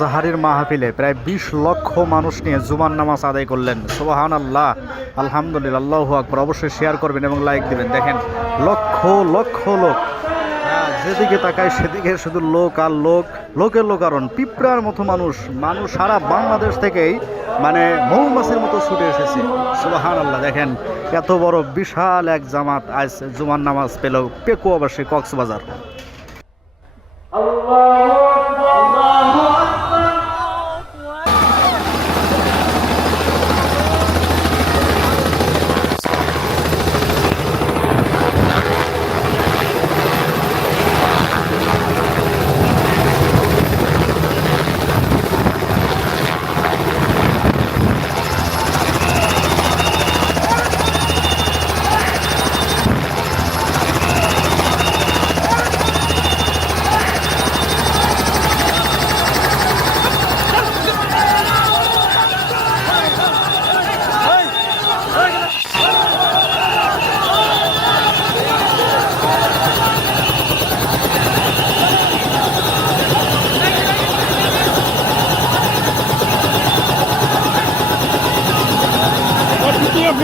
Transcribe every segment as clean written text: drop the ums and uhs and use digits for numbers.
জাহারির মাহফিলে প্রায় 20 লক্ষ মানুষ নিয়ে জুমার নামাজ আদায় করলেন। সুবহানাল্লাহ, আলহামদুলিল্লাহ, আল্লাহু আকবার। অবশ্যই শেয়ার করবেন এবং লাইক দিবেন। দেখেন লক্ষ লক্ষ লোক, যেদিকে তাকায় সেদিকে শুধু লোক আর লোক, লোকের লোকারণ, পিঁপড়ার মতো মানুষ সারা বাংলাদেশ থেকেই মানে মৌমাছির মতো ছুটে এসেছে। সুবহানাল্লাহ, দেখেন এত বড় বিশাল এক জামাত আজ জুমার নামাজ পেল পেকুয়াবাসী কক্সবাজার।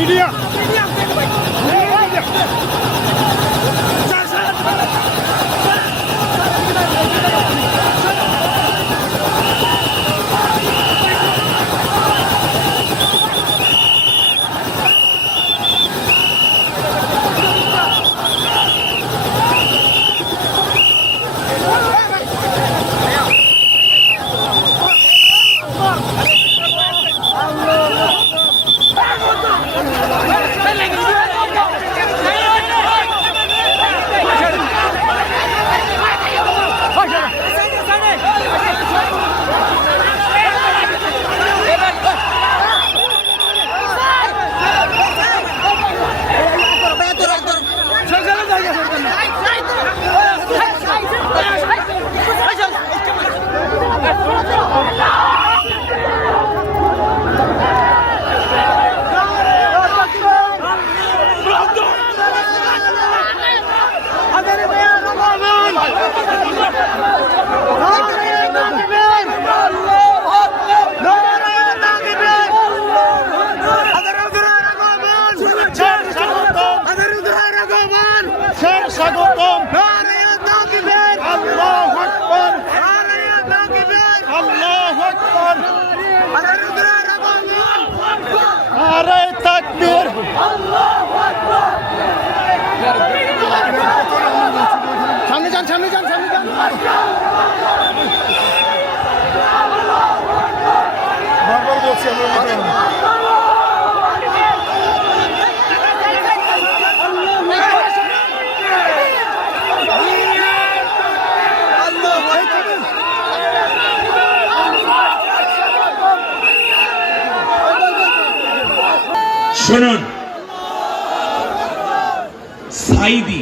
Media! স্বাগতম। আল্লাহু আকবার, আল্লাহু আকবার, নারে তাকবীর। সামনে যান, সামনে যান, সামনে যান। বারবার বলছি শুনুন, সাইদি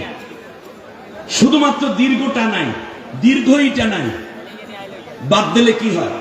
শুধুমাত্র দীর্ঘটা নাই, দীর্ঘইটা নাই, বাদ দিলে কি হয়?